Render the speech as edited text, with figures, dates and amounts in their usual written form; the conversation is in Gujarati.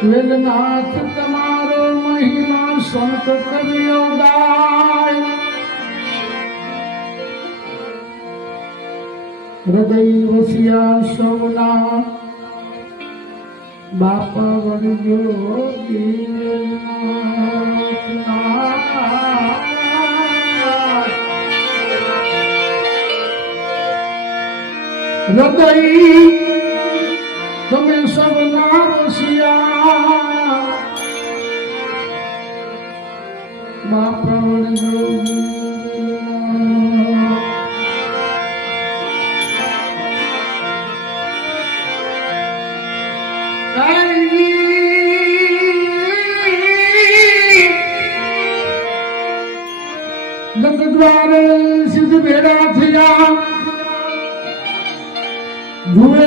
વેલનાથ તમારો મહિમા સંત કર્યો ગાય હૃદય વસિયા સૌના બાપા વરજો હૃદય તમે સૌના વસિયા બાપા વરજો જગત દ્વારે સિદ્ધ ભેડા થયા